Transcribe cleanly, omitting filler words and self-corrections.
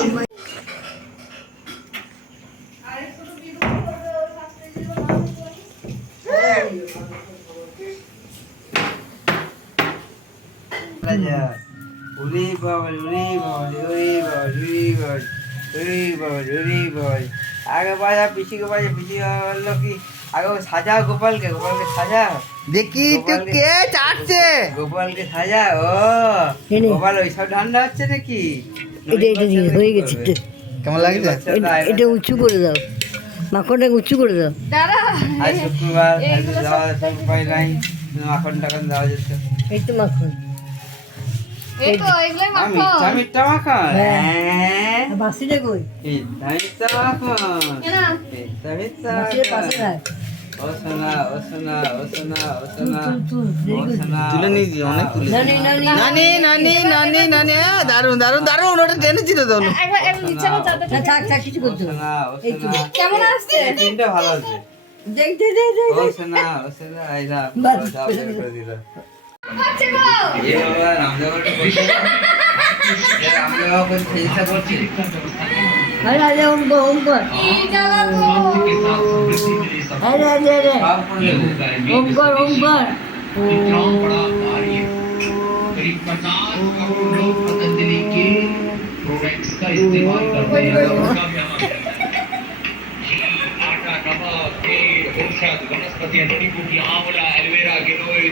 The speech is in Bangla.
আগে বাজা পিসিকে বাজা পিসি বললো কি আগে সাজাও গোপালকে সাজাও দেখি তো কে চাটছে গোপালকে সাজা ও গোপাল ওইসব ঠান্ডা হচ্ছে নাকি হয়ে গেছে কেমন লাগছে? এটা উঁচু করে দাও, মাখনটা উঁচু করে দাও। আজ শুক্রবার যাওয়ার উপায় নাই, মাখন টাখন দেওয়া যেত। এই তো মাখন, মিঠা মাখন হ্যাঁ বাসিটা কই? মিঠা মাখন মিঠা ও সোনা ও সোনা ও সোনা ও সোনা ও সোনা তুলে নিয়েছি, অনেক তুলে নানি নানি নানি নানি নানি নানি দারুন দারুন দারুন, ওটা টেনেছি তো তনু। থাক থাক কিছু করছো না। সোনা ও সোনা কেমন আসছে? তিনটা ভালো আছে। দেখ দে দে দে ও সোনা আইলা বাস, দাও বের করে দিল। ये बाबा रामदेव को बोलते हैं ये रामदेव को चिकित्सा করছে। अरे अरे उनको ओमकर अरे अरे अरे সব করে দেবো। ओमकर ओमकर करीब 50 करोड़ लोग पतंजलि के प्रोडक्ट्स का इस्तेमाल करते हैं। आटा, नमक, तेल, औषध, वनस्पति, जड़ी बूटियां, आंवला, एलोवेरा, गिलोय